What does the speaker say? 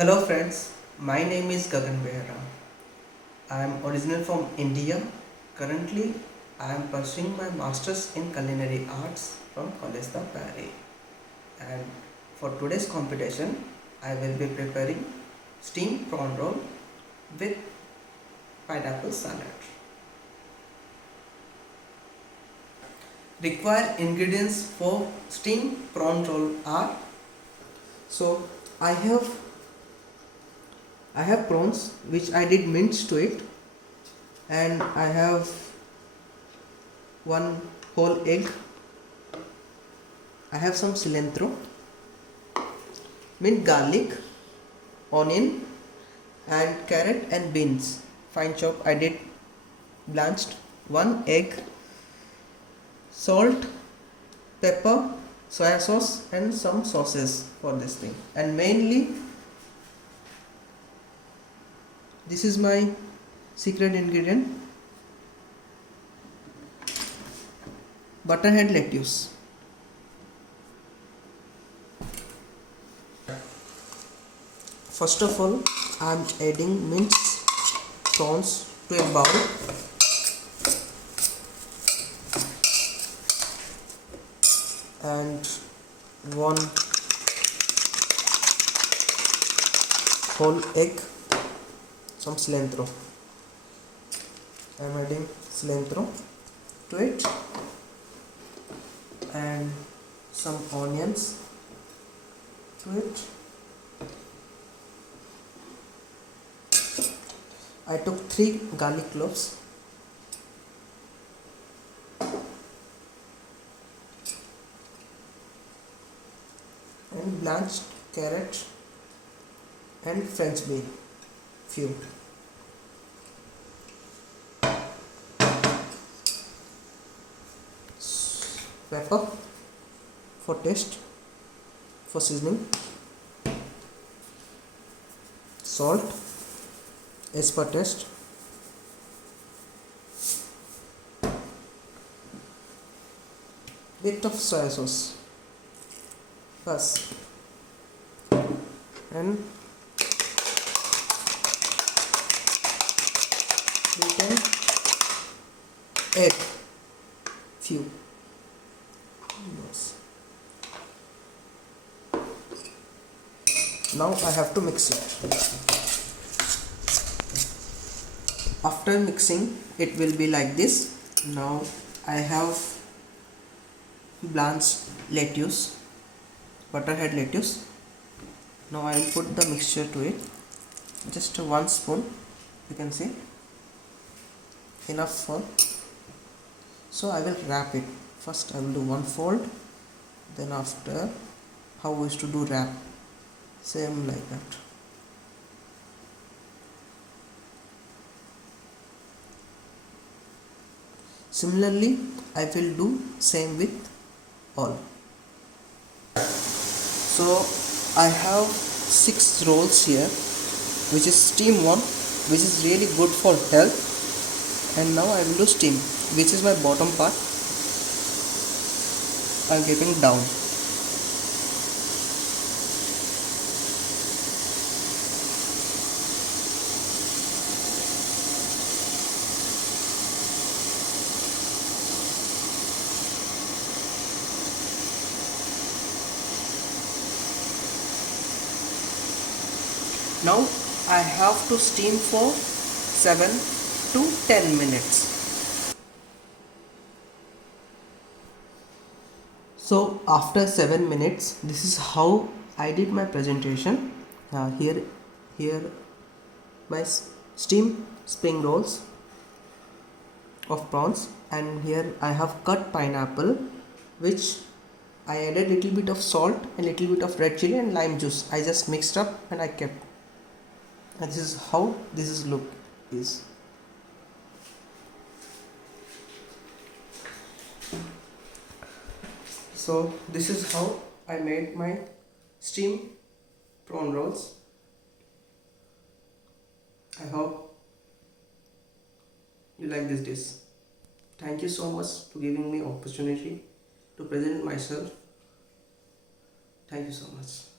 Hello friends, my name is Gagan Behra. I am original from India. Currently, I am pursuing my Masters in Culinary Arts from College of Paris. And for today's competition, I will be preparing steamed prawn roll with pineapple salad. Required ingredients for steamed prawn roll are so I have prawns which I did mince to it, and I have one whole egg. I have some cilantro, minced garlic, onion, and carrot and beans. Fine chop. I did blanched one egg, salt, pepper, soya sauce, and some sauces for this thing. And mainly, this is my secret ingredient: butterhead lettuce. First of all, I am adding minced prawns to a bowl. And one whole egg, some cilantro. I am adding cilantro to it, and some onions to it. I took 3 garlic cloves. And blanched carrot and French bay, few. Pepper for taste, for seasoning. Salt as per taste. Bit of soya sauce. Bas. And we can add few. Yes. Now I have to mix it. After mixing, it will be like this. Now I have blanched lettuce, butterhead lettuce. Now I will put the mixture to it. Just 1 spoon, you can see, enough for. So I will wrap it. First I will do one fold, then after, how we used to do wrap, same like that. Similarly, I will do same with all. So I have 6 rolls here, which is steam one, which is really good for health. And now I will do steam, which is my bottom part. I am keeping down. Now I have to steam for 7 to 10 minutes. So after 7 minutes, this is how I did my presentation. Here my steamed spring rolls of prawns, and here I have cut pineapple, which I added little bit of salt and little bit of red chili and lime juice. I just mixed up and I kept. And this is how this look is. So this is how I made my steamed prawn rolls. I hope you like this dish. Thank you so much for giving me opportunity to present myself. Thank you so much.